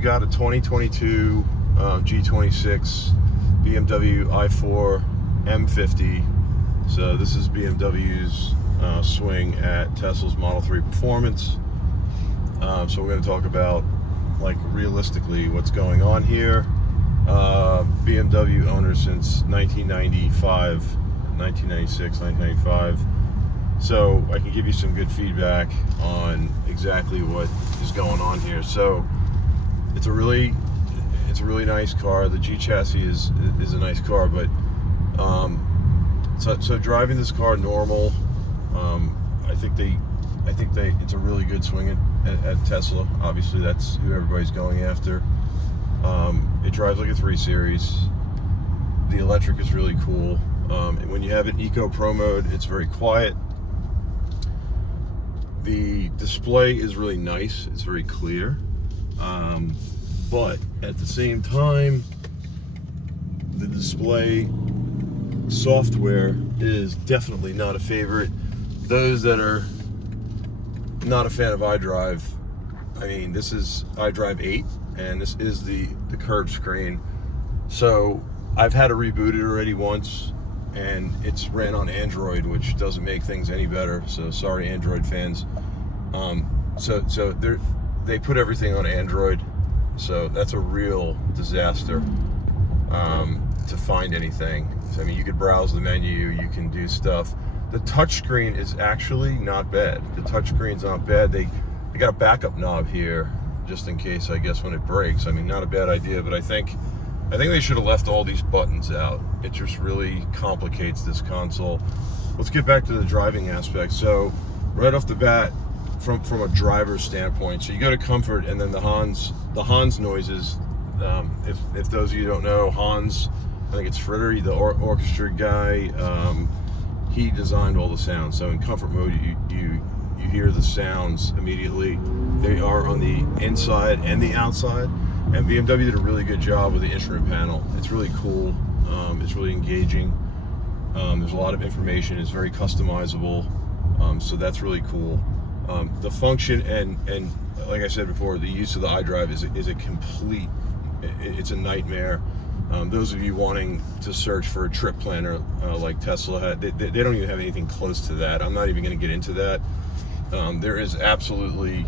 we've got a 2022 G26 BMW i4 M50. So this is BMW's swing at Tesla's Model 3 performance. So we're going to talk about, like, realistically what's going on here. BMW owner since 1995, 1996, 1995. So I can give you some good feedback on exactly what is going on here. So it's a really nice car. The G chassis is a nice car, but so driving this car normal, I think it's a really good swing at Tesla. Obviously, that's who everybody's going after. It drives like a 3 Series. The electric is really cool. And when you have it in Eco Pro mode, it's very quiet. The display is really nice. It's very clear. But at the same time, the display software is definitely not a favorite. Those that are not a fan of iDrive, I mean, this is iDrive 8, and this is the curved screen. So I've had to reboot it already once, and it's ran on Android, which doesn't make things any better. So sorry, Android fans. So they put everything on Android, so that's a real disaster to find anything. So, I mean, you could browse the menu, you can do stuff. The touchscreen is actually not bad. The touchscreen's not bad. They got a backup knob here, just in case, I guess, when it breaks. I mean, not a bad idea, but I think they should have left all these buttons out. It just really complicates this console. Let's get back to the driving aspect. So right off the bat, from a driver's standpoint, so you go to comfort, and then the Hans noises. If those of you don't know, Hans, I think it's Fritter, the orchestra guy, he designed all the sounds. So in comfort mode, you hear the sounds immediately. They are on the inside and the outside, and BMW did a really good job with the instrument panel. It's really cool. It's really engaging. There's a lot of information. It's very customizable, so that's really cool. The function and like I said before, the use of the iDrive is a complete, it's a nightmare. Those of you wanting to search for a trip planner like Tesla had, they don't even have anything close to that. I'm not even going to get into that. There is absolutely,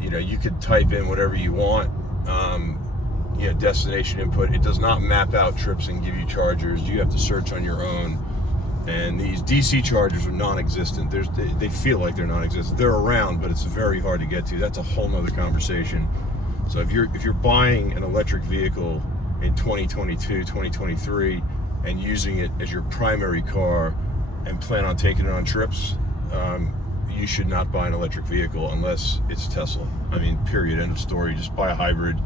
you could type in whatever you want, destination input. It does not map out trips and give you chargers. You have to search on your own. And these DC chargers are non-existent. They feel like they're non-existent. They're around, but it's very hard to get to. That's a whole nother conversation. So if you're buying an electric vehicle in 2022, 2023, and using it as your primary car and plan on taking it on trips, you should not buy an electric vehicle unless it's Tesla. I mean, period, end of story. Just buy a hybrid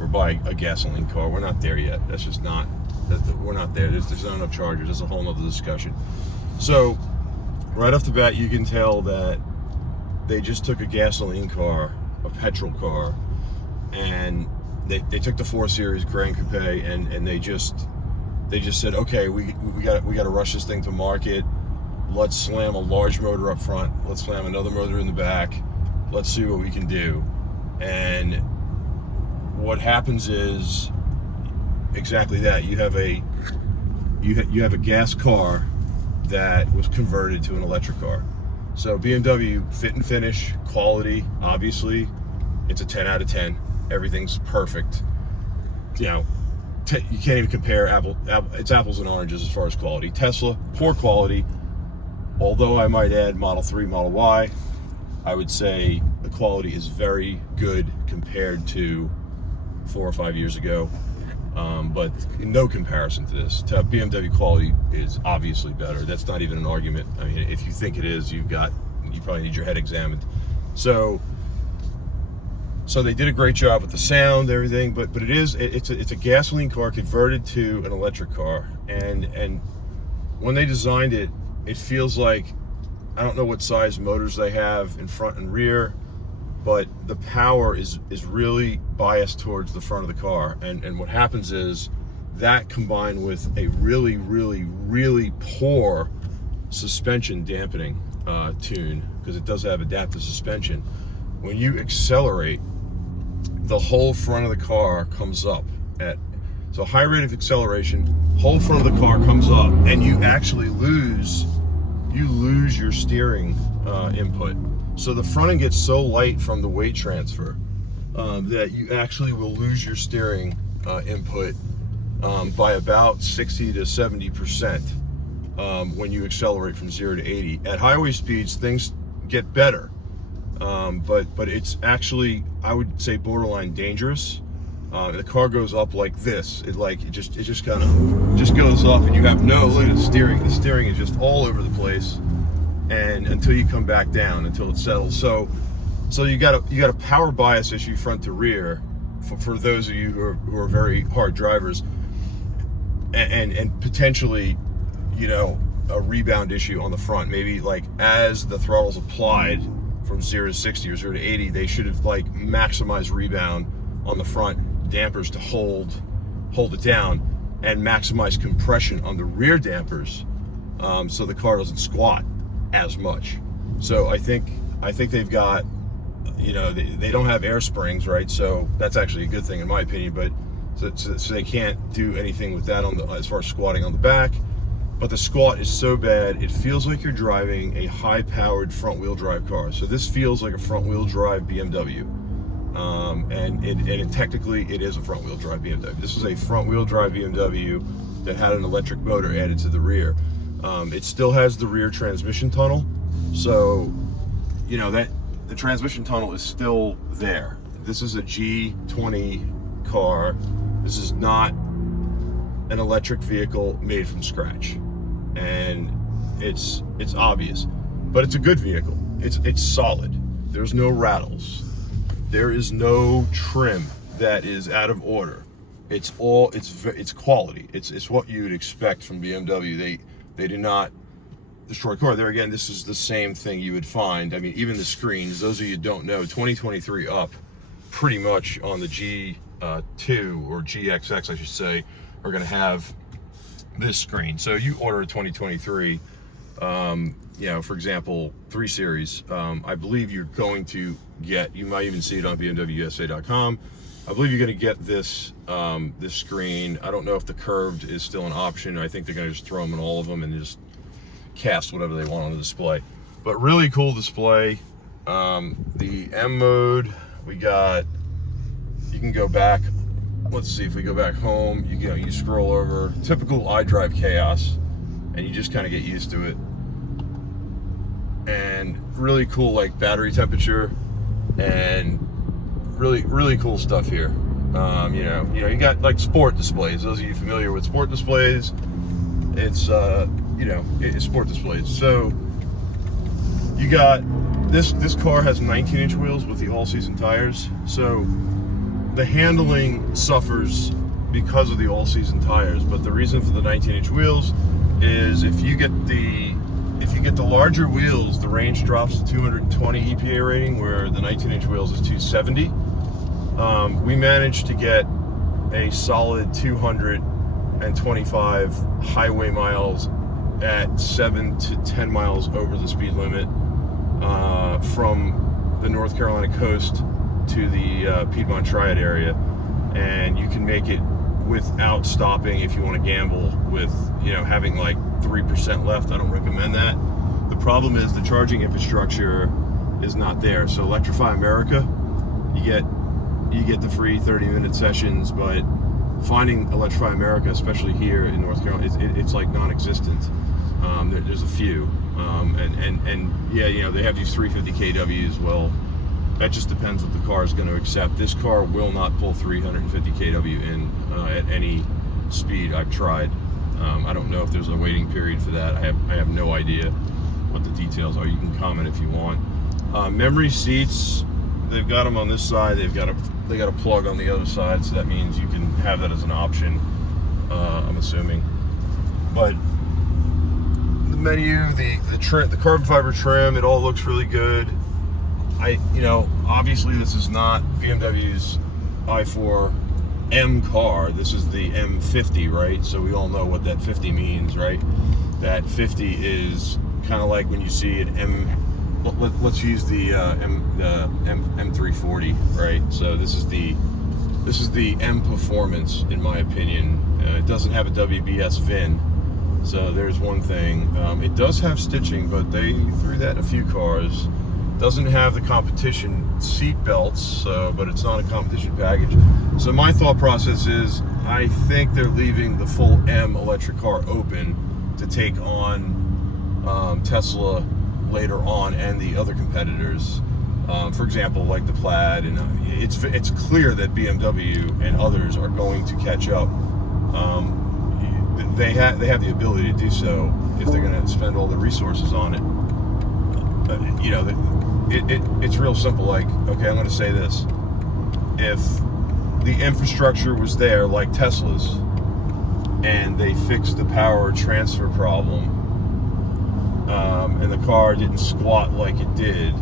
or buy a gasoline car. We're not there yet. That's just not. We're not there. There's not enough chargers. That's a whole nother discussion. So right off the bat, you can tell that they just took a gasoline car, a petrol car, and they took the 4 Series Grand Coupe, and they just said, okay, we got to rush this thing to market. Let's slam a large motor up front. Let's slam another motor in the back. Let's see what we can do. And what happens is exactly that. You have a gas car that was converted to an electric car. So BMW fit and finish, quality, obviously, it's a 10 out of 10. Everything's perfect. You can't even compare it's apples and oranges as far as quality. Tesla, poor quality. Although I might add Model 3, Model Y, I would say the quality is very good compared to 4 or 5 years ago. But in no comparison to this. BMW quality is obviously better. That's not even an argument. I mean, if you think it is, you probably need your head examined. So they did a great job with the sound, everything. But it's a gasoline car converted to an electric car. And when they designed it, it feels like, I don't know what size motors they have in front and rear, but the power is really biased towards the front of the car. And what happens is that, combined with a really, really, really poor suspension dampening tune, because it does have adaptive suspension, when you accelerate, the whole front of the car comes up at, so high rate of acceleration, whole front of the car comes up, and you actually lose your steering input. So the front end gets so light from the weight transfer that you actually will lose your steering input by about 60 to 70% when you accelerate from 0 to 80. At highway speeds, things get better, but it's actually, I would say, borderline dangerous. The car goes up like this. It just kind of just goes up, and you have no, look at the steering. The steering is just all over the place, and until you come back down, until it settles. So you got a power bias issue front to rear for those of you who are very hard drivers, and potentially, you know, a rebound issue on the front. Maybe like as the throttle's applied from 0 to 60 or 0 to 80, they should have like maximized rebound on the front dampers to hold it down, and maximize compression on the rear dampers, so the car doesn't squat as much. So I think they've got, you know, they don't have air springs, right? So that's actually a good thing in my opinion, but so they can't do anything with that as far as squatting on the back. But the squat is so bad, it feels like you're driving a high-powered front-wheel drive car. So this feels like a front-wheel drive BMW. And technically it is a front-wheel drive BMW. This is a front-wheel drive BMW that had an electric motor added to the rear. It still has the rear transmission tunnel, so you know that the transmission tunnel is still there. This is a G20 car. This is not an electric vehicle made from scratch, and it's obvious, but it's a good vehicle. It's solid. There's no rattles. There is no trim that is out of order. It's quality. It's what you would expect from BMW. They do not destroy car. There again, this is the same thing you would find. I mean, even the screens, those of you who don't know, 2023 up, pretty much on the G2 or GXX, I should say, are going to have this screen. So you order a 2023, you know, for example, 3 Series, I believe you're going to get, you might even see it on BMWUSA.com. I believe you're going to get this this screen. I don't know if the curved is still an option. I think they're going to just throw them in all of them and just cast whatever they want on the display. But really cool display. The M mode, we got, you can go back. Let's see if we go back home. You scroll over, typical iDrive chaos, and you just kind of get used to it. And really cool, like battery temperature, and really cool stuff here. You know, you got like sport displays. Those of you familiar with sport displays, it's you know, it's sport displays. So you got this car has 19-inch wheels with the all-season tires. So the handling suffers because of the all-season tires, but the reason for the 19-inch wheels is if you get the larger wheels, the range drops to 220 EPA rating, where the 19-inch wheels is 270. We managed to get a solid 225 highway miles at 7 to 10 miles over the speed limit from the North Carolina coast to the Piedmont Triad area, and you can make it without stopping if you want to gamble with, you know, having like 3% left. I don't recommend that. The problem is the charging infrastructure is not there. So Electrify America, you get the free 30-minute sessions, but finding Electrify America, especially here in North Carolina, it's like non-existent. There's a few, and yeah, you know, they have these 350 kWs. Well, that just depends what the car is going to accept. This car will not pull 350 kW in at any speed. I've tried. I don't know if there's a waiting period for that. I have no idea what the details are. You can comment if you want. Memory seats, they've got them on this side. They got a plug on the other side, so that means you can have that as an option. I'm assuming. But the menu, the carbon fiber trim, it all looks really good. You know, obviously this is not BMW's i4 M car. This is the M50, right? So we all know what that 50 means, right? That 50 is kind of like when you see an let's use the M340, right? So this is the M Performance, in my opinion. It doesn't have a WBS VIN, so there's one thing. It does have stitching, but they threw that in a few cars. Doesn't have the competition seat belts, but it's not a competition package. So my thought process is, I think they're leaving the full M electric car open to take on Tesla later on and the other competitors. For example, like the Plaid, and it's clear that BMW and others are going to catch up. They have the ability to do so if they're going to spend all the resources on it. You know, it's real simple. Like, okay, I'm going to say this: if the infrastructure was there like Tesla's, and they fixed the power transfer problem, and the car didn't squat like it did,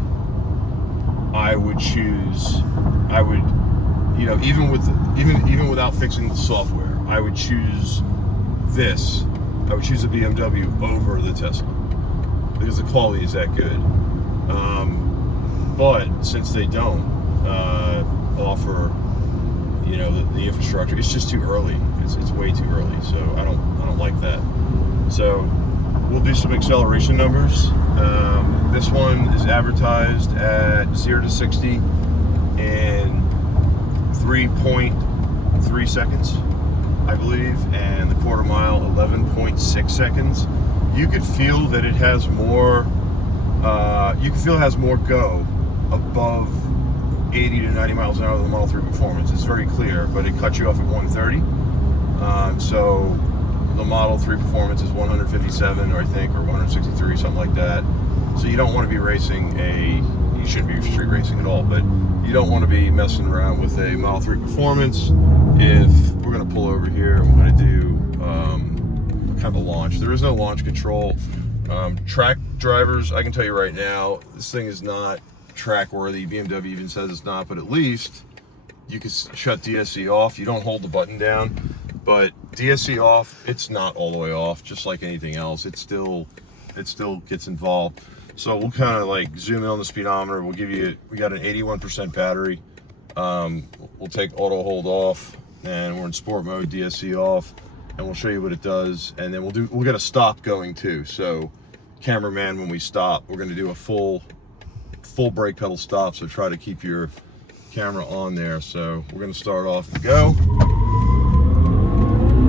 even without fixing the software, I would choose this. I would choose a BMW over the Tesla because the quality is that good. But since they don't offer, you know, the infrastructure, it's just too early. It's way too early. So I don't like that. So we'll do some acceleration numbers. This one is advertised at 0 to 60 in 3.3 seconds, I believe, and the quarter mile 11.6 seconds. You could feel that it has more. You can feel it has more go above 80 to 90 miles an hour than the Model 3 Performance. It's very clear, but it cuts you off at 130. So the Model 3 Performance is 157, or I think, or 163, something like that. So you don't want to be racing you shouldn't be street racing at all, but you don't want to be messing around with a Model 3 Performance. If we're going to pull over here, I'm going to do kind of a launch. There is no launch control. Track drivers, I can tell you right now, this thing is not track worthy. BMW even says it's not, but at least you can shut DSC off. You don't hold the button down, but DSC off, it's not all the way off, just like anything else. It still gets involved. So we'll kind of like zoom in on the speedometer. We'll give you, we got an 81% battery. We'll take auto hold off, and we're in sport mode, DSC off, and we'll show you what it does. And then we'll get a stop going too. So cameraman, when we stop, we're going to do a full brake pedal stop. So try to keep your camera on there. So we're going to start off and go.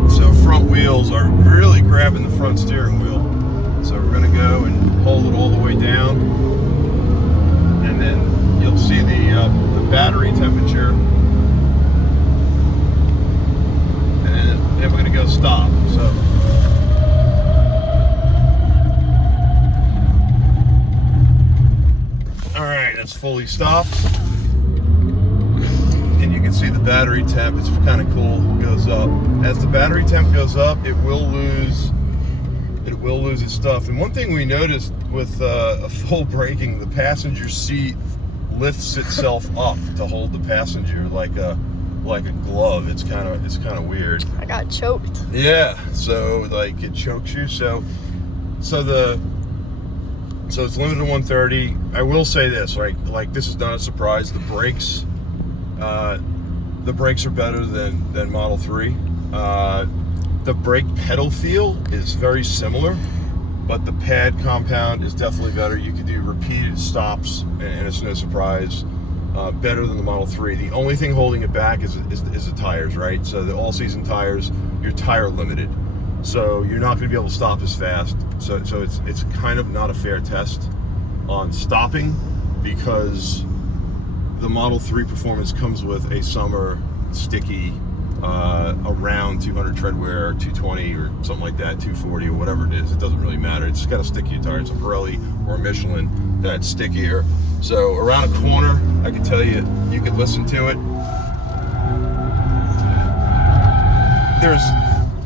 So front wheels are really grabbing the front steering wheel. So we're going to go and hold it all the way down, and then you'll see the battery temperature, and then we're going to go stop. So all right, that's fully stopped, and you can see the battery temp. It's kind of cool. It goes up as the battery temp goes up. It will lose its stuff. And one thing we noticed with a full braking, the passenger seat lifts itself up to hold the passenger like a glove. It's kind of weird. I got choked. Yeah, so like it chokes you. So it's limited to 130. I will say this, like this is not a surprise. The brakes are better than Model 3. The brake pedal feel is very similar, but the pad compound is definitely better. You can do repeated stops, and it's no surprise, better than the Model 3. The only thing holding it back is the tires, right? So the all-season tires, you're tire limited, so you're not going to be able to stop as fast. So it's kind of not a fair test on stopping, because the Model 3 Performance comes with a summer sticky around 200 tread wear, 220 or something like that, 240 or whatever it is. It doesn't really matter. It's got a stickier tire. It's a Pirelli or a Michelin that's stickier. So around a corner, I can tell you, you can listen to it. There's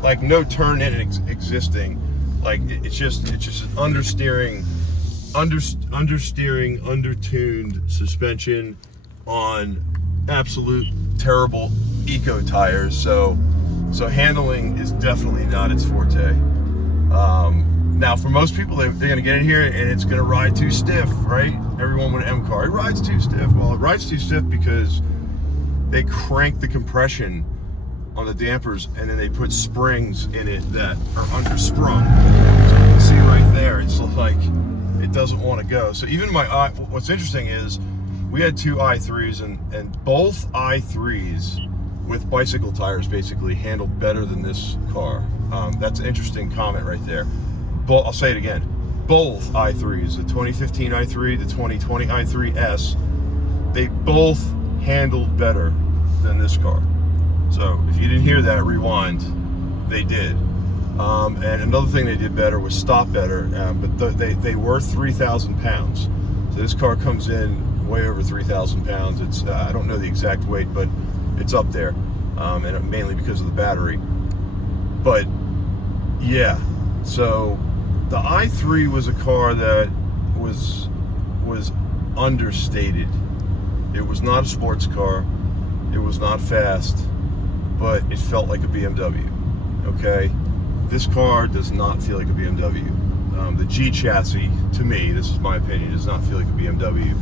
like no turn in existing. Like it's just an understeering, undertuned suspension on absolute terrible eco tires. So handling is definitely not its forte. Now, for most people, they're going to get in here and it's going to ride too stiff, right? Everyone with an M car, it rides too stiff. Well, it rides too stiff because they crank the compression on the dampers and then they put springs in it that are undersprung. So you can see right there, it's like it doesn't want to go. So even what's interesting is we had two i3s and both i3s with bicycle tires basically handled better than this car. That's an interesting comment right there. I'll say it again. Both i3s, the 2015 i3, the 2020 i3S, they both handled better than this car. So if you didn't hear that, rewind. They did. And another thing they did better was stop better, but they were 3,000 pounds. So this car comes in way over 3,000 pounds. It's I don't know the exact weight, but it's up there, and mainly because of the battery. But yeah, so the i3 was a car that was understated. It was not a sports car. It was not fast, but it felt like a BMW. Okay, this car does not feel like a BMW. The G chassis, to me, this is my opinion, does not feel like a BMW.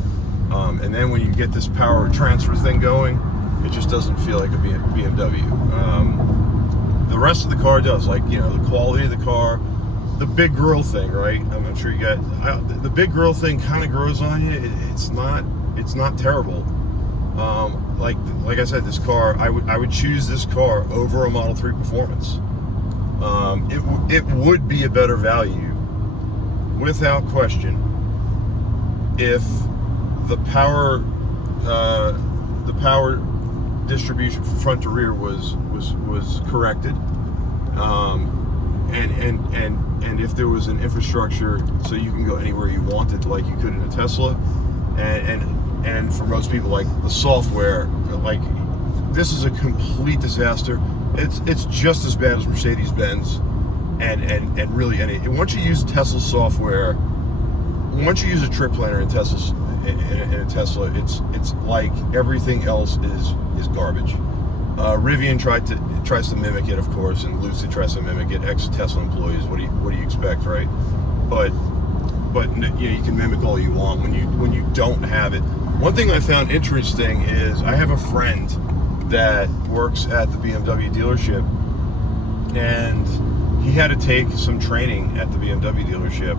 And then when you get this power transfer thing going, it just doesn't feel like a BMW. The rest of the car does, like, you know, the quality of the car, the big grille thing, right? I'm sure you got the big grille thing kind of grows on you. It's not terrible. Like I said, this car, I would choose this car over a Model 3 Performance. It would be a better value, without question, if the power distribution from front to rear was corrected, and if there was an infrastructure so you can go anywhere you wanted, like you could in a Tesla, and for most people, like the software, like this is a complete disaster. It's just as bad as Mercedes-Benz, and really once you use Tesla software, once you use a trip planner in a Tesla, it's like everything else is garbage. Rivian tries to mimic it, of course, and Lucid tries to mimic it. Ex-Tesla employees, what do you expect, right? But you know, you can mimic all you want when you don't have it. One thing I found interesting is I have a friend that works at the BMW dealership, and he had to take some training at the BMW dealership,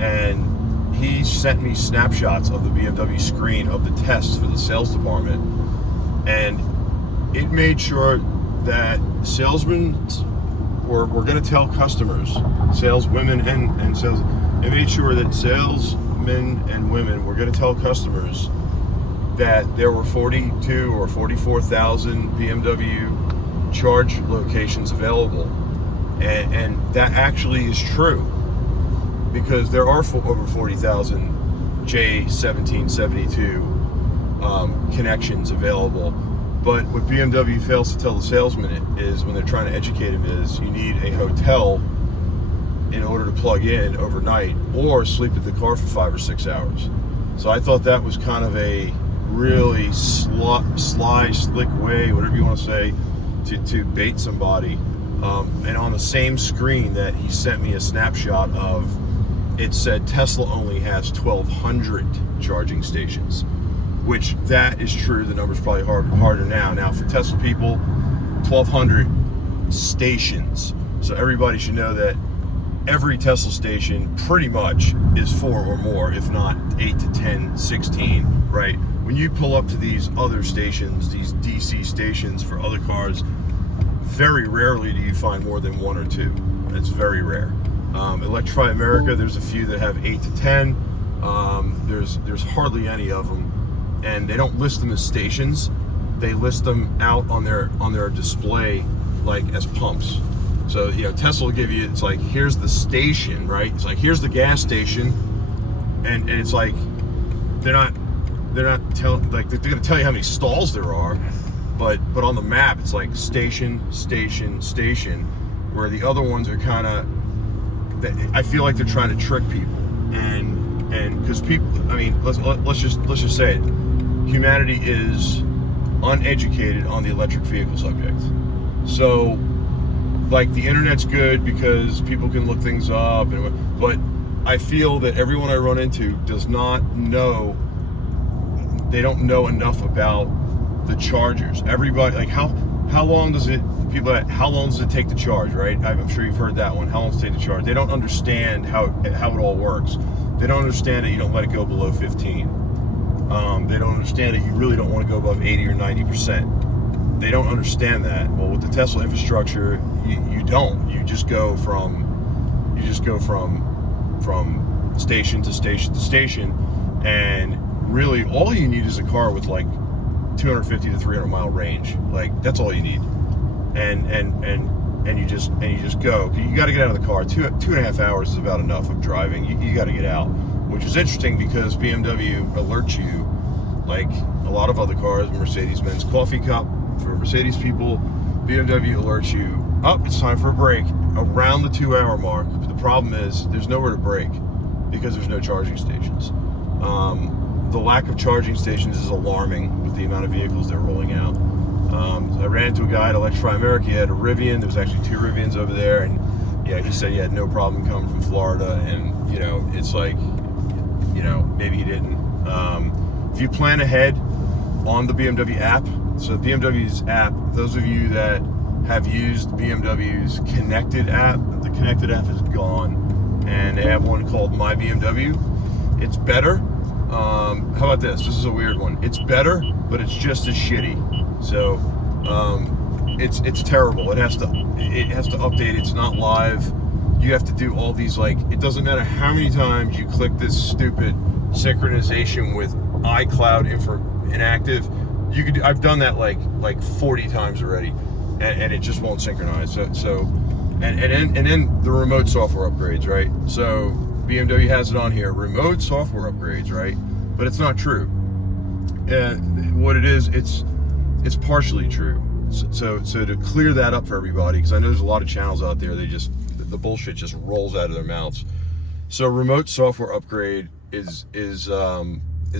and he sent me snapshots of the BMW screen of the tests for the sales department, and it made sure that salesmen were going to tell customers, saleswomen and sales, it made sure that salesmen and women were going to tell customers that there were 42 or 44,000 BMW charge locations available, and that actually is true, because there are over 40,000 J1772 connections available. But what BMW fails to tell the salesman is, when they're trying to educate him, is you need a hotel in order to plug in overnight or sleep at the car for 5 or 6 hours. So I thought that was kind of a really sly, slick way, whatever you want to say, to bait somebody. And on the same screen that he sent me a snapshot of, it said Tesla only has 1,200 charging stations, which that is true. The number's probably harder now. Now, for Tesla people, 1,200 stations. So everybody should know that every Tesla station pretty much is 4 or more, if not 8 to 10, 16, right? When you pull up to these other stations, these DC stations for other cars, very rarely do you find more than 1 or 2. It's very rare. Electrify America, there's a few that have 8 to 10. There's hardly any of them, and they don't list them as stations. They list them out on their display, like as pumps. So, you know, Tesla will give you, it's like, here's the station, right? It's like, here's the gas station, and it's like, they're not telling, like, they're gonna tell you how many stalls there are, but on the map it's like station, station, station, where the other ones are kind of, I feel like they're trying to trick people, and because people, I mean, let's just say it, humanity is uneducated on the electric vehicle subject. So like the internet's good because people can look things up, but I feel that everyone I run into does not know, they don't know enough about the chargers. Everybody, like how long does it, how long does it take to charge, right? I'm sure you've heard that one. How long does it take to charge? They don't understand how it all works. They don't understand that you don't let it go below 15. They don't understand that you really don't want to go above 80 or 90%. They don't understand that. Well, with the Tesla infrastructure, you don't. You just go from station to station to station, and really all you need is a car with like 250 to 300 mile range. Like that's all you need, and you just go. You got to get out of the car. Two and a half hours is about enough of driving. You got to get out, which is interesting because BMW alerts you, like a lot of other cars. Mercedes-Benz coffee cup for Mercedes people. BMW alerts you, it's time for a break around the 2 hour mark. But the problem is there's nowhere to break because there's no charging stations. The lack of charging stations is alarming with the amount of vehicles they're rolling out. I ran into a guy at Electrify America. He had a Rivian. There was actually 2 Rivians over there, and yeah, he said he had no problem coming from Florida. And it's like, maybe he didn't. If you plan ahead on the BMW app, so BMW's app, those of you that have used BMW's connected app, the connected app is gone, and they have one called My BMW. It's better. How about this? This is a weird one. It's better, but it's just as shitty. So it's terrible. It has to update. It's not live. You have to do all these, like, it doesn't matter how many times you click this stupid synchronization with iCloud inactive. You could. I've done that like 40 times already, and it just won't synchronize. So and then the remote software upgrades, right? So BMW has it on here, remote software upgrades, right? But it's not true. What it is, it's partially true. So to clear that up for everybody, because I know there's a lot of channels out there, the bullshit just rolls out of their mouths. So remote software upgrade is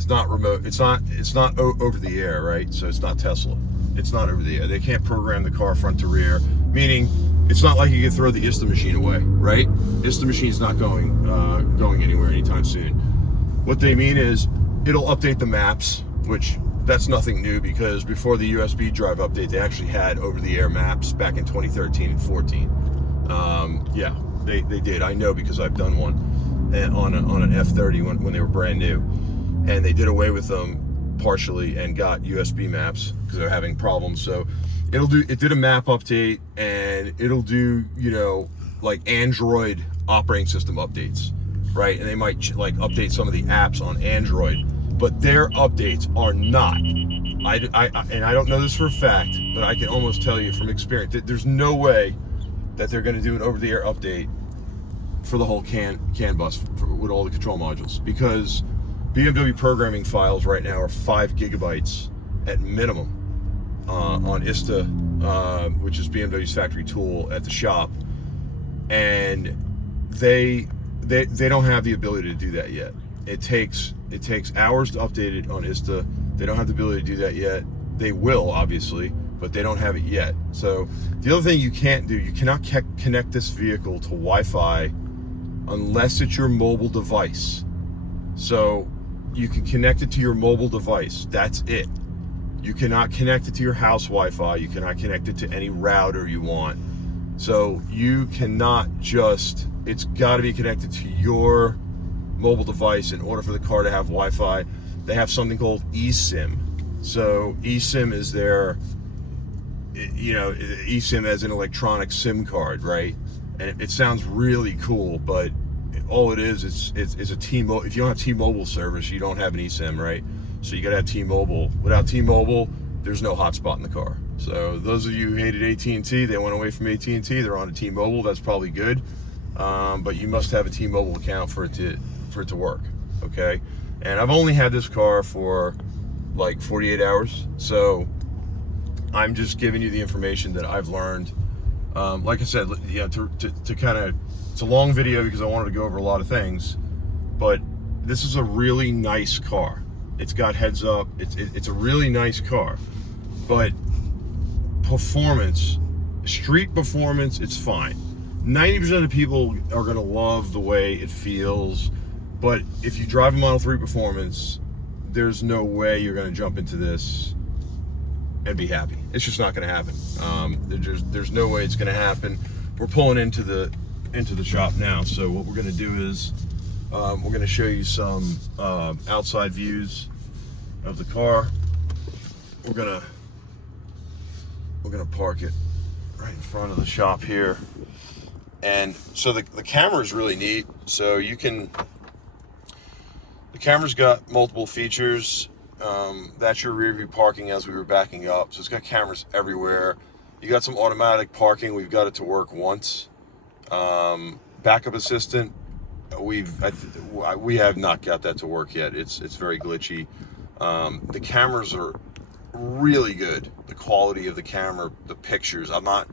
not remote. It's not over the air, right? So it's not Tesla. It's not over the air. They can't program the car front to rear, meaning it's not like you can throw the ISTA machine away, right? ISTA machine's not going anywhere anytime soon. What they mean is it'll update the maps, which that's nothing new because before the USB drive update, they actually had over-the-air maps back in 2013 and 14. Yeah, they did. I know because I've done one on an F30 when they were brand new, and they did away with them partially and got USB maps because they're having problems. So it did a map update, and it'll do like Android operating system updates, right? And they might like update some of the apps on Android, but their updates are not. And I don't know this for a fact, but I can almost tell you from experience that there's no way that they're going to do an over-the-air update for the whole CAN bus with all the control modules, because BMW programming files right now are 5 gigabytes at minimum on ISTA, which is BMW's factory tool at the shop, and they don't have the ability to do that yet. It takes hours to update it on ISTA. They don't have the ability to do that yet. They will, obviously, but they don't have it yet. So the other thing you can't do, you cannot connect this vehicle to Wi-Fi unless it's your mobile device. So you can connect it to your mobile device. That's it. You cannot connect it to your house Wi-Fi. You cannot connect it to any router you want. So you cannot just, it's got to be connected to your mobile device in order for the car to have Wi-Fi. They have something called eSIM. So eSIM is their, eSIM as an electronic SIM card, right? And it sounds really cool, but all it is a T-Mobile. If you don't have T-Mobile service, you don't have an eSIM, right? So you gotta have T-Mobile. Without T-Mobile, there's no hotspot in the car. So those of you who hated AT&T, they went away from AT&T, they're on a T-Mobile. That's probably good, but you must have a T-Mobile account for it to work, okay? And I've only had this car for like 48 hours, so I'm just giving you the information that I've learned. Like I said, to kind of, it's a long video because I wanted to go over a lot of things, but this is a really nice car. It's got heads up. It's a really nice car, but performance street performance, it's fine. 90% of people are going to love the way it feels, but if you drive a Model 3 performance, there's no way you're going to jump into this and be happy. It's just not going to happen. There's no way it's going to happen. We're pulling into the shop now, so what we're going to do is we're going to show you some outside views of the car. We're gonna park it right in front of the shop here. And so the camera is really neat. So the camera's got multiple features. That's your rear view parking as we were backing up. So it's got cameras everywhere. You got some automatic parking. We've got it to work once. Backup assistant, we have not got that to work yet. It's very glitchy. The cameras are really good. The quality of the camera, the pictures, I'm not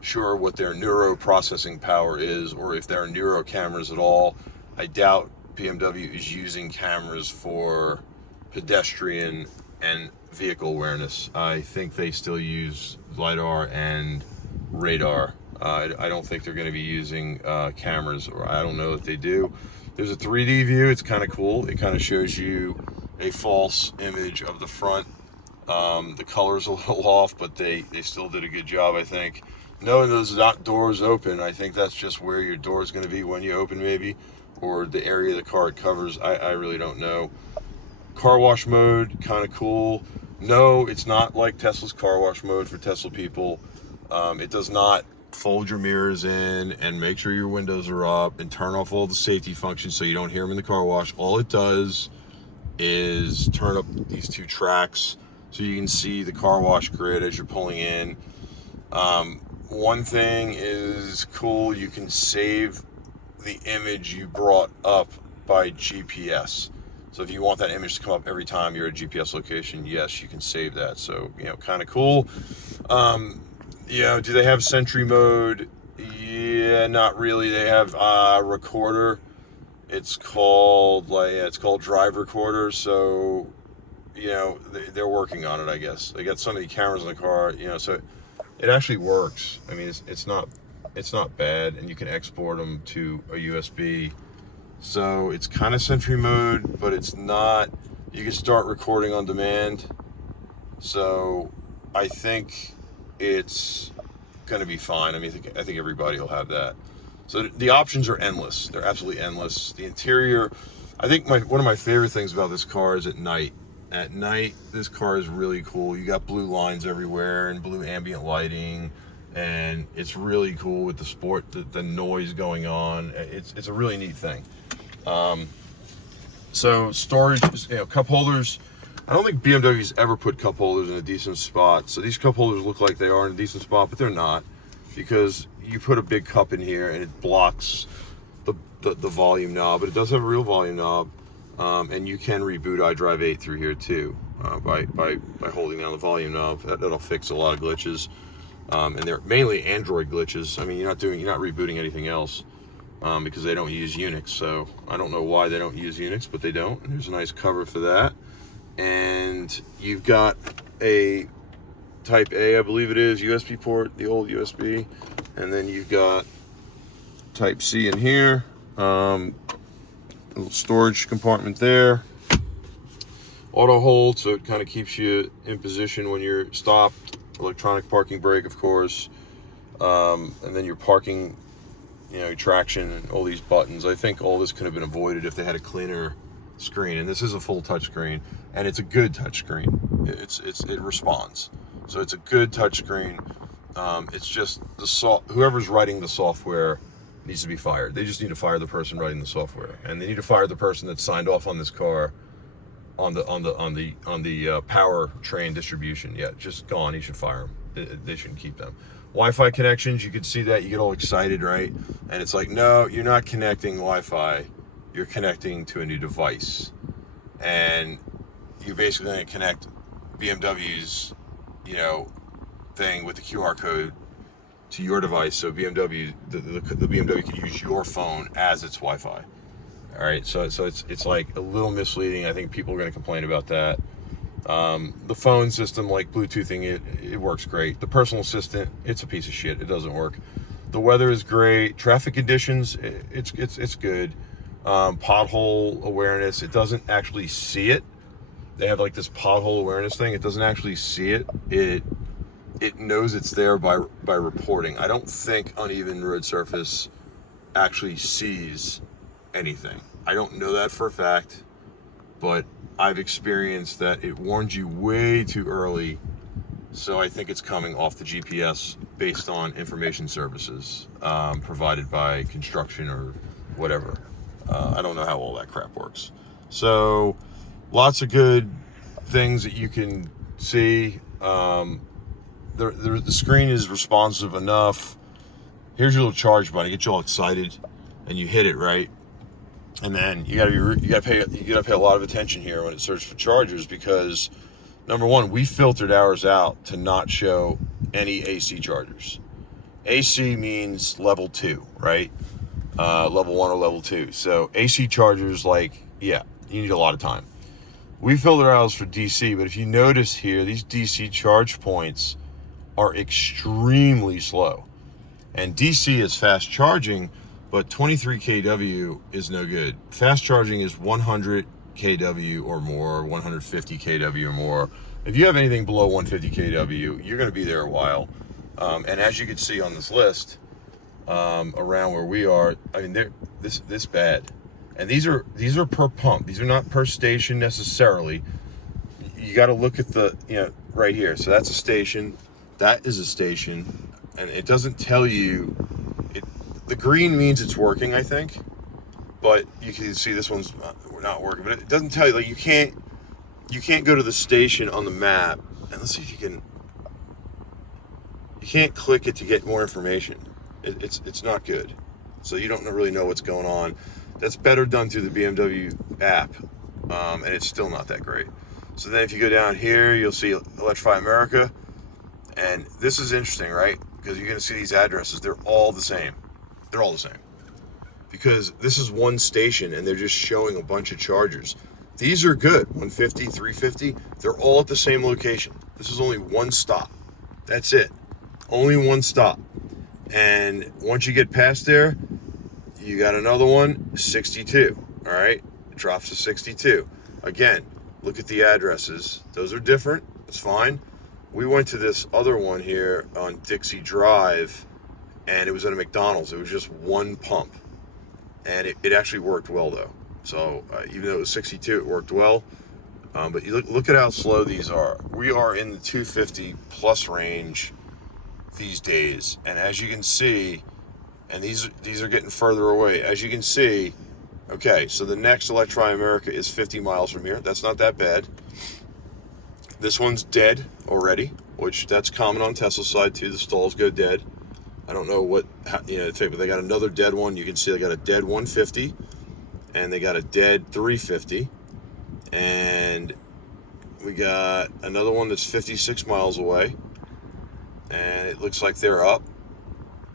sure what their neuro processing power is, or if there are neuro cameras at all. I doubt BMW is using cameras for pedestrian and vehicle awareness. I think they still use LiDAR and radar. I don't think they're going to be using cameras, or I don't know if they do. There's a 3D view. It's kind of cool. It kind of shows you a false image of the front. The color's a little off, but they still did a good job, I think. Knowing those doors open, I think that's just where your door is going to be when you open, maybe, or the area of the car it covers. I really don't know. Car wash mode, kind of cool. No, it's not like Tesla's car wash mode for Tesla people. It does not fold your mirrors in and make sure your windows are up and turn off all the safety functions so you don't hear them in the car wash. All it does is turn up these two tracks so you can see the car wash grid as you're pulling in. One thing is cool, you can save the image you brought up by GPS. So if you want that image to come up every time you're at a GPS location, yes, you can save that. So, kind of cool. Do they have Sentry Mode? Yeah, not really. They have recorder. It's called Drive Recorder. So, they're working on it, I guess. They got so many cameras in the car, so it actually works. I mean, it's not bad, and you can export them to a USB. So it's kind of Sentry Mode, but it's not. You can start recording on demand. So I think it's going to be fine. I mean, I think everybody will have that. So the options are endless. They're absolutely endless. The interior, I think one of my favorite things about this car is at night. At night, this car is really cool. You got blue lines everywhere and blue ambient lighting, and it's really cool with the noise going on. It's a really neat thing. So storage, cup holders. I don't think BMW's ever put cup holders in a decent spot. So these cup holders look like they are in a decent spot, but they're not, because you put a big cup in here and it blocks the volume knob, but it does have a real volume knob. And you can reboot iDrive 8 through here too, by holding down the volume knob. That'll fix a lot of glitches, and they're mainly Android glitches. I mean, you're not rebooting anything else, because they don't use Unix. So I don't know why they don't use Unix, but they don't. And there's a nice cover for that. And you've got a Type A, I believe it is, USB port, the old USB, and then you've got Type C in here. Little storage compartment there. Auto hold, so it kind of keeps you in position when you're stopped. Electronic parking brake, of course. And then your parking, traction, and all these buttons. I think all this could have been avoided if they had a cleaner screen. And this is a full touch screen, and it's a good touch screen. It responds. So it's a good touch screen. It's just whoever's writing the software needs to be fired. They just need to fire the person writing the software, and they need to fire the person that signed off on this car on the powertrain distribution. Yeah, just gone. You should fire them. They shouldn't keep them. Wi-Fi connections, you can see that, you get all excited, right? And it's like, no, you're not connecting Wi-Fi. You're connecting to a new device, and you're basically going to connect BMW's, thing with the QR code to your device, so BMW, the BMW can use your phone as its Wi-Fi. All right, so it's like a little misleading. I think people are going to complain about that. The phone system, like Bluetoothing, it works great. The personal assistant, it's a piece of shit. It doesn't work. The weather is great. Traffic conditions, it's good. Pothole awareness, it doesn't actually see it. They have like this pothole awareness thing. It doesn't actually see it. It knows it's there by reporting. I don't think uneven road surface actually sees anything. I don't know that for a fact, but I've experienced that it warns you way too early. So I think it's coming off the GPS based on information services provided by construction or whatever. I don't know how all that crap works. So lots of good things that you can see. The screen is responsive enough. Here's your little charge button. Get you all excited, and you hit it right. And then you gotta pay a lot of attention here when it searches for chargers, because number one, we filtered ours out to not show any AC chargers. AC means level 2, right? Level 1 or level 2. So AC chargers, like, yeah, you need a lot of time. We filtered ours for DC, but if you notice here, these DC charge points are extremely slow. And DC is fast charging, but 23 kW is no good. Fast charging is 100 kW or more, 150 kW or more. If you have anything below 150 kW, you're going to be there a while. And as you can see on this list, around where we are, I mean, they're this bad. And these are per pump. These are not per station necessarily. You got to look at the, right here. So that's a station. That is a station. And it doesn't tell you. The green means it's working, I think. But you can see this one's not working. But it doesn't tell you, like, you can't go to the station on the map. And let's see if you can. You can't click it to get more information. It's not good. So you don't really know what's going on. That's better done through the BMW app, and it's still not that great. So then if you go down here, you'll see Electrify America, and this is interesting, right? Because you're going to see these addresses. They're all the same. They're all the same. Because this is one station, and they're just showing a bunch of chargers. These are good, 150, 350. They're all at the same location. This is only one stop. That's it. Only one stop. And once you get past there, you got another one, 62, all right? It drops to 62. Again, look at the addresses. Those are different. That's fine. We went to this other one here on Dixie Drive, and it was at a McDonald's. It was just one pump. And it actually worked well, though. So even though it was 62, it worked well. But you look at how slow these are. We are in the 250 plus range these days. And as you can see, and these are getting further away. As you can see, okay, so the next Electrify America is 50 miles from here. That's not that bad. This one's dead already, which that's common on Tesla's side too. The stalls go dead. I don't know what, but they got another dead one. You can see they got a dead 150, and they got a dead 350, and we got another one that's 56 miles away, and it looks like they're up.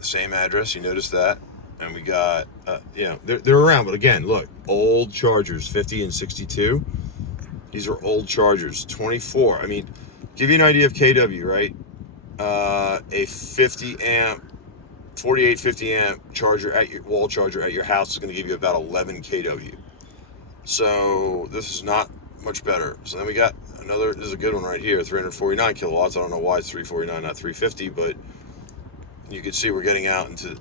Same address, you notice that. And we got, they're around, but again, look, old chargers, 50 and 62. These are old chargers, 24. I mean, give you an idea of kW, right? A 50 amp, 48, 50 amp charger at your wall charger at your house is going to give you about 11 kW. So this is not much better. So then we got another, this is a good one right here, 349 kilowatts. I don't know why it's 349, not 350, but you can see we're getting out into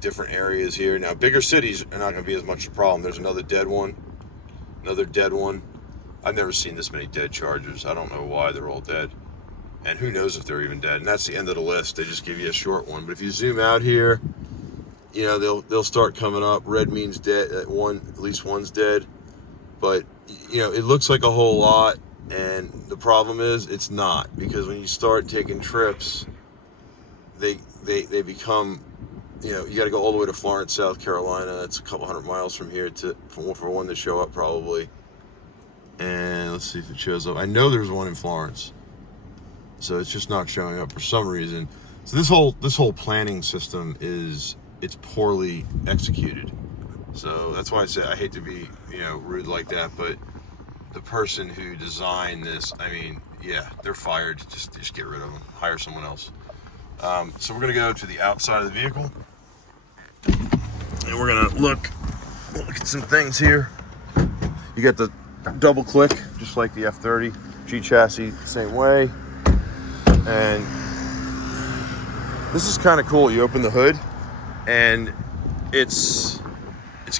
different areas here. Now, bigger cities are not going to be as much a problem. There's another dead one. Another dead one. I've never seen this many dead chargers. I don't know why they're all dead. And who knows if they're even dead. And that's the end of the list. They just give you a short one. But if you zoom out here, they'll start coming up. Red means dead. At least one's dead. But, it looks like a whole lot. And the problem is it's not. Because when you start taking trips, they become, you got to go all the way to Florence, South Carolina. That's a couple hundred miles from here for one to show up probably. And let's see if it shows up. I know there's one in Florence, so it's just not showing up for some reason. So this whole planning system it's poorly executed. So that's why I say I hate to be rude like that, but the person who designed this, I mean, yeah, they're fired. Just get rid of them. Hire someone else. So we're gonna go to the outside of the vehicle, and we're gonna look at some things here. You get the double click, just like the F30 G chassis, same way. And this is kind of cool. You open the hood, and it's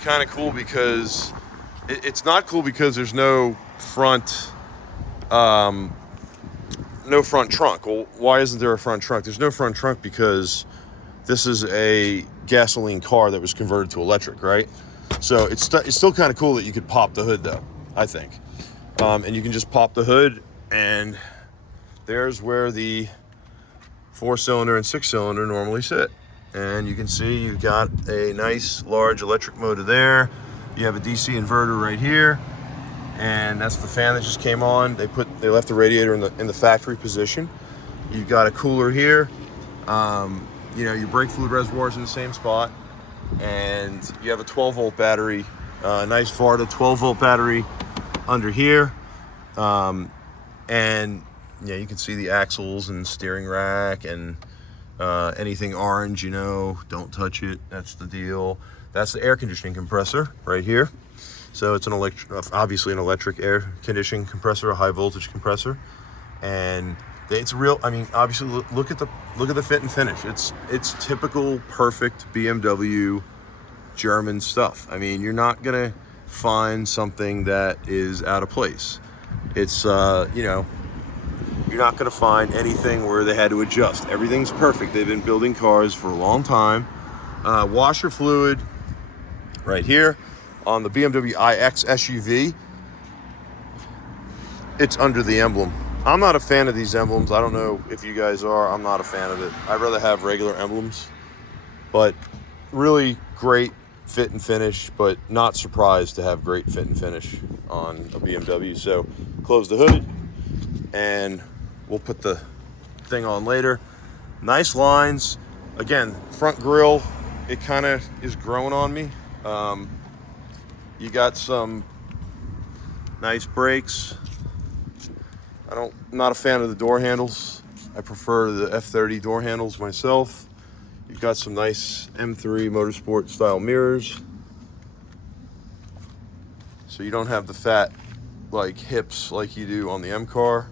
kind of cool because it's not cool because there's no front trunk. Well, why isn't there a front trunk? There's no front trunk because this is a gasoline car that was converted to electric, right? So it's still kind of cool that you could pop the hood, though, I think. And you can just pop the hood, and there's where the 4-cylinder and 6-cylinder normally sit. And you can see you've got a nice large electric motor there. You have a DC inverter right here, and that's the fan that just came on. They left the radiator in the factory position. You've got a cooler here. Your brake fluid reservoir is in the same spot, and you have a 12-volt battery, nice Varta 12-volt battery under here. And yeah, you can see the axles and steering rack and anything orange, don't touch it. That's the deal. That's the air conditioning compressor right here. So it's obviously an electric air conditioning compressor, a high voltage compressor, and it's real. I mean, obviously, look at the fit and finish. It's typical, perfect BMW German stuff. I mean, you're not gonna find something that is out of place. It's you're not gonna find anything where they had to adjust. Everything's perfect. They've been building cars for a long time. Washer fluid right here on the BMW iX SUV. It's under the emblem. I'm not a fan of these emblems. I don't know if you guys are. I'm not a fan of it. I'd rather have regular emblems, but really great fit and finish, but not surprised to have great fit and finish on a BMW. So close the hood, and we'll put the thing on later. Nice lines. Again, front grille, it kind of is growing on me. You got some nice brakes. I'm not a fan of the door handles. I prefer the F30 door handles myself. You've got some nice M3 Motorsport style mirrors. So you don't have the fat hips like you do on the M car.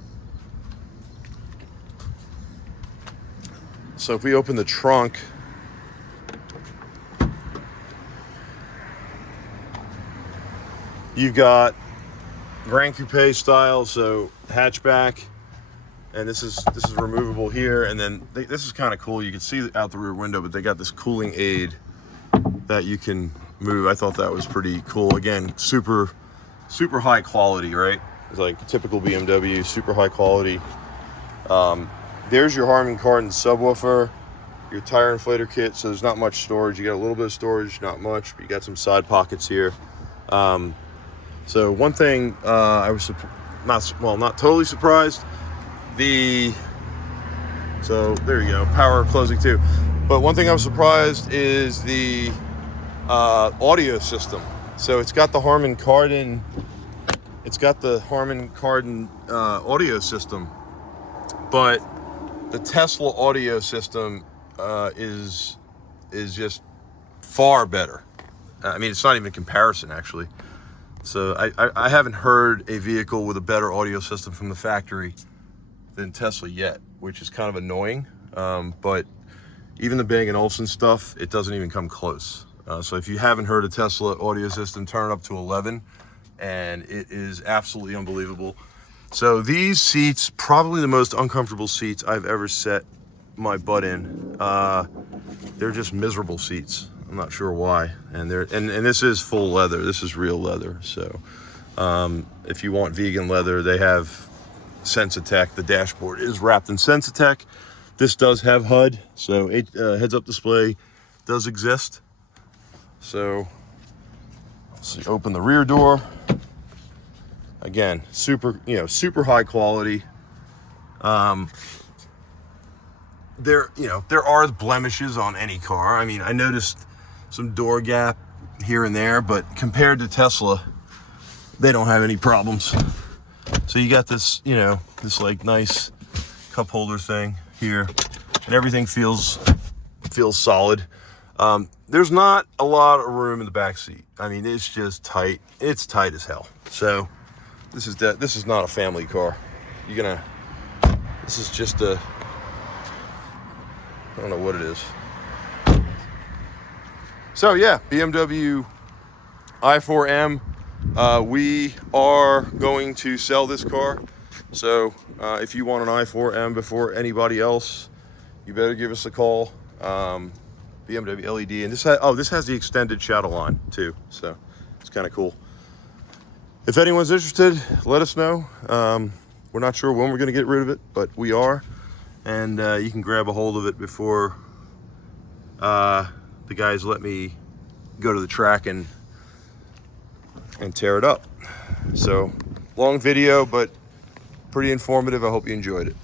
So if we open the trunk, you've got Grand Coupe style, so hatchback, and this is removable here, and then this is kind of cool. You can see out the rear window, but they got this cooling aid that you can move. I thought that was pretty cool. Again, super high quality, right? It's like typical BMW, super high quality. There's your Harman Kardon subwoofer, your tire inflator kit. So there's not much storage. You got a little bit of storage, not much, but you got some side pockets here. So one thing I was not totally surprised. So there you go, power closing too. But one thing I was surprised is the audio system. So it's got the Harman Kardon. It's got the Harman Kardon audio system, but the Tesla audio system is just far better. I mean, it's not even a comparison, actually. So I haven't heard a vehicle with a better audio system from the factory than Tesla yet, which is kind of annoying. But even the Bang & Olufsen stuff, it doesn't even come close. So if you haven't heard a Tesla audio system, turn it up to 11, and it is absolutely unbelievable. So these seats, probably the most uncomfortable seats I've ever set my butt in. They're just miserable seats. I'm not sure why. And this is full leather. This is real leather. So if you want vegan leather, they have Sensitech. The dashboard is wrapped in Sensitech. This does have HUD, so heads-up display does exist. So let's open the rear door. Again, super high quality. There are blemishes on any car. I mean, I noticed some door gap here and there, but compared to Tesla, they don't have any problems. So you got this, you know, this like nice cup holder thing here, and everything feels solid. There's not a lot of room in the back seat. I mean, it's just tight. It's tight as hell. So this is not a family car. This is just I don't know what it is. So yeah, BMW i4M. We are going to sell this car. So if you want an i4M before anybody else, you better give us a call. BMW LED, and this has the extended shadow line too, so it's kind of cool. If anyone's interested, let us know. We're not sure when we're going to get rid of it, but we are, and you can grab a hold of it before the guys let me go to the track and tear it up. So long video, but pretty informative. I hope you enjoyed it.